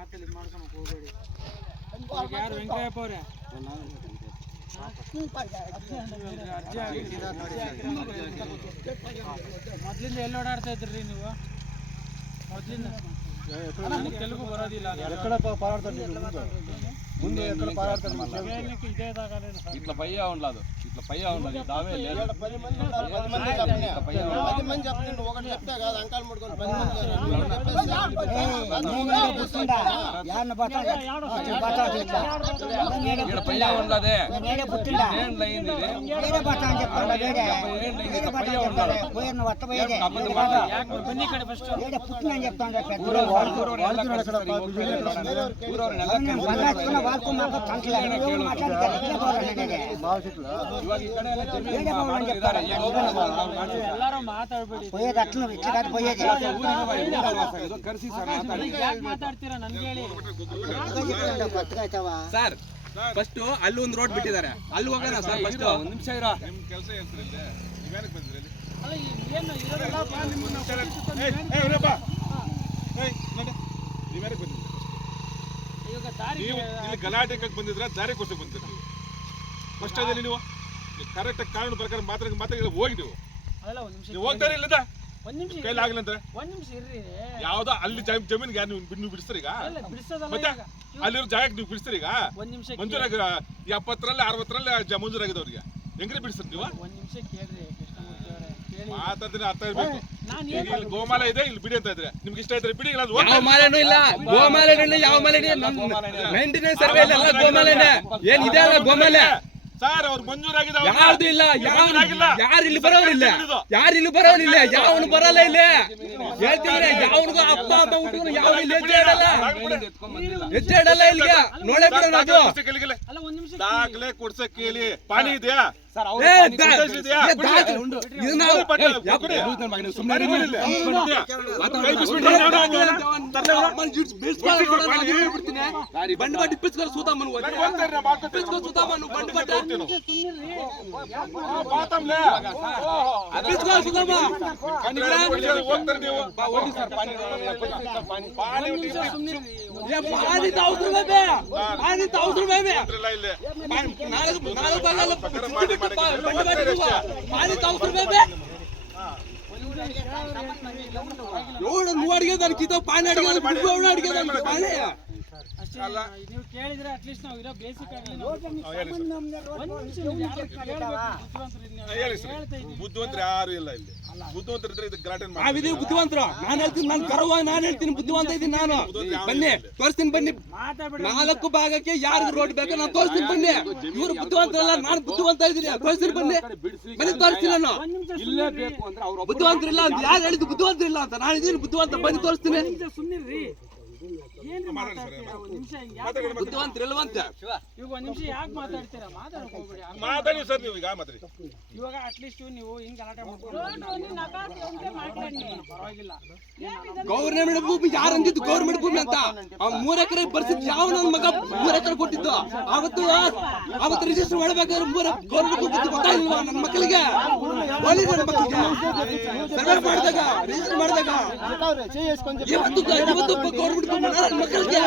ಮಾತಲ್ಲಿ ಮಾಡ್ಕೊಳಕ್ ಹೋಗಬೇಡಿ. ಯಾರು ವೆಂಕಯ್ಯಪ್ಪ ಅವರೇ ಮೊದ್ಲಿಂದ ಎಲ್ಲಿ ಓಡಾಡ್ತಾ ಇದ್ರಿ ನೀವು? ಮೊದ್ಲಿಂದ తెలుగు బరోదిಲ್ಲ ఎక్కడ పారాడతాడు ముందు ఎక్కడ పారాడతాడు ఇదే దాకా ఇట్లా పయ్యా ఉండదు ఇట్లా పయ్యా ఉండదు దావే లేదు 10 మంది ఉన్నారు 10 మంది చెప్పనే 10 మంది చెప్పండి ఒకటి చెప్తా కాదు అంకాల్ ముడుకొని 10 మంది నేను పుస్తుండా యాన్న బాటా బాటా ఇక్కడ పయ్యా ఉండదే నేనే పుస్తుండా నేను లైంది నేనే బాటా అని చెప్తాను వేడే నేనే బాటా చెప్తాను పోయన్న వట్ట పోయేదే బన్నీ కడ ఫస్ట్ వేడే పుస్తుండా అని చెప్తాను పెద్ద ಸರ್ ಫಸ್ಟ್ ಅಲ್ಲಿ ಒಂದು ರೋಡ್ ಬಿಟ್ಟಿದ್ದಾರೆ ಅಲ್ಲಿ ಹೋಗೋಣ ಸರ್ ಫಸ್ಟ್ ಒಂದು ನಿಮಿಷ ಇರೋ ನಿಮ್ಮ ಕೆಲಸ ಗಲಾಟೆ ಬಂದಿದ್ರ ದಾರಿ ಕೊಟ್ಟು ಬಂದಿರ್ತೀವಿ ಫಸ್ಟ್ ಅದಲ್ಲಿ ನೀವು ಕರೆಕ್ಟ್ ಕಾನೂನು ಪ್ರಕಾರ ಮಾತ್ರ ಹೋಗಿ ನೀವು ಹೋಗ್ತಾರೆ ಇಲ್ಲದ ಕೈಲಿ ಆಗ್ಲಂತ ಯಾವ್ದೋ ಅಲ್ಲಿ ಜಮೀನ್ಗೆ ನೀವು ಬಿಡಿಸ್ತೀರಿ ಈಗ ಮತ್ತೆ ಅಲ್ಲಿರೋ ಜಾಗಕ್ಕೆ ನೀವು ಬಿಡಿಸ್ತೀರಿ ಈಗ ಮಂಜೂರಾಗಿ 70ರಲ್ಲಿ 60ರಲ್ಲಿ ಮಂಜೂರಾಗಿದ್ದವ್ರಿಗೆ ಹೆಂಗ್ರಿ ಬಿಡಿಸ್ತೀರಿ ನೀವು ಮಾತಾಡಿದ್ರೆ ಅರ್ಥ ಇರ್ಬೇಕು. ಇಲ್ಲಿ ಗೋಮಾಲ ಇದೆ ಇಲ್ಲಿ ಬಿಡಿ ಅಂತ ಇದ್ರೆ ನಿಮ್ಗೆ ಇಷ್ಟ ಇದ್ರೆ ಬಿಡಿ. ಗೋಮಾಲೆನೂ ಇಲ್ಲ ಗೋಮಾಲೆನೂ ಇಲ್ಲ ಯಾವ ಮಾಲೆನೇ ಮೇಂಟೆನೆನ್ಸ್ ಸರ್ವೆ ಇಲ್ಲ ಗೋಮಾಲೆನೇ ಏನ್ ಇದೆ ಅಲ್ಲ ಗೋಮಾಲೆ ಸರ್ ಅವ್ರು ಮಂಜೂರಾಗಿದೆ ಯಾವ್ದು ಇಲ್ಲ ಯಾರು ಇಲ್ಲಿ ಬರೋರಿಲ್ಲ ಯಾರು ಇಲ್ಲಿ ಬರೋರಿಲ್ಲ ಯಾವನು ಬರಲ್ಲ ಇಲ್ಲಿ ಹೇಳ್ತಿದ್ರೆ ಯಾವನಿಗೂ ಅಪ್ಪ ಅಮ್ಮ ಹುಡುಗರು ಯಾವ ಇಲ್ಲಿ ಹೆಜ್ಜೆ ಇಡಲ್ಲ ಇಲ್ಲಿಗೆ ನೋಡೇ ಬಿಡೋಣ ಅದು ದಾಖಲೆ ಕೊಡ್ಸಕ್ ಕೇಳಿ ಪಾಣಿ ಇದೆಯಾ నువ్వు అడిగేదానికి పాని అడిగేదానికి పాని ನೀವು ಕೇಳಿದ್ರೆ ಅಟ್ಲೀಸ್ಟ್ ನಾವು ಇರೋ ಬೇಸಿಕ್ ಆಗಲಿ ಬುದ್ಧಿವಂತರು ಯಾರು ಇಲ್ಲ ಇಲ್ಲಿ. ಬುದ್ಧಿವಂತರು ಇದ್ರೆ ಇದಕ್ಕೆ ಗಲಾಟೆ ನಾವಿದೀವಿ ಬುದ್ಧಿವಂತರು. ನಾನು ಹೇಳ್ತೀನಿ ನಾನು ಗರ್ವ ನಾನು ಹೇಳ್ತೀನಿ ಬುದ್ಧಿವಂತ ಇದ್ದೀನಿ ನಾನು. ಬನ್ನಿ ತೋರಿಸ್ತೀನಿ ಬನ್ನಿ 4 ಭಾಗಕ್ಕೆ ಯಾರಿಗೂ ರೋಡ್ ಬೇಕು ನಾನು ತೋರಿಸ್ತೀನಿ ಬನ್ನಿ. ಇವರು ಬುದ್ಧಿವಂತರಲ್ಲ ನಾನು ಬುದ್ಧಿವಂತ ಇದ್ದೀನಿ ತೋರಿಸ್ತೀನಿ ಬನ್ನಿ ಬನ್ನಿ ತೋರಿಸ್ತೀನಿ ನಾನು. ಇಲ್ಲೇ ಬೇಕು ಅಂದ್ರೆ ಅವ್ರು ಬುದ್ಧಿವಂತರಿಲ್ಲ ಅಂತ ಯಾರು ಹೇಳಿದ್ದು ಬುದ್ಧಿವಂತರಿಲ್ಲ ಅಂತ ನಾನು ಇದೀನಿ ಬುದ್ಧಿವಂತ ಬನ್ನಿ ತೋರಿಸ್ತೀನಿ. ಬುದ್ಧಿವಂತರಿಲ್ವಂತ ಇವಾಗ ಒಂದ್ ನಿಮಿಷ ಯಾಕೆ ಮಾತಾಡ್ತೀರಾ? ಮಾತಾಡಕ್ ಹೋಗ್ಬೇಡಿ. ಮಾತಾಡಿ ಸರ್ ನೀವು ಈಗ ಮಾತಾಡಿ. ಇವಾಗ ಅಟ್ಲೀಸ್ಟ್ ನೀವು ಹಿಂಗ್ ಗಲಾಟೆ ಮಾಡ್ಕೊಂಡು ಪರವಾಗಿಲ್ಲ. ಗೌರ್ಮೆಂಟ್ ಭೂಮಿ ಯಾರು ಅಂದಿದ್ದು ಗೌರ್ಮೆಂಟ್ ಭೂಮಿ ಅಂತ 3 ಎಕರೆ ಬರ್ಸಿದ್ ಯಾವ ನನ್ನ ಮಗ 3 ಎಕರೆ ಕೊಟ್ಟಿದ್ದು ಅವತ್ತು ರಿಜಿಸ್ಟರ್ ಮಾಡ್ಬೇಕಾದ್ರೆ 3 ಗೌರ್ಮೆಂಟ್ ಭೂಮಿ ಗೊತ್ತಾಗಿಲ್ವಾ ನನ್ನ ಮಕ್ಕಳಿಗೆ? ನನ್ನ ಮಕ್ಕಳಿಗೆ ಸರ್ವೆ ಮಾಡಿದಾಗ ರಿಜಿಸ್ಟರ್ ಮಾಡಿದಾಗ ಇವತ್ತು ಗೌರ್ಮೆಂಟ್ ಭೂಮಿ ನನ್ನ ಮಕ್ಕಳಿಗೆ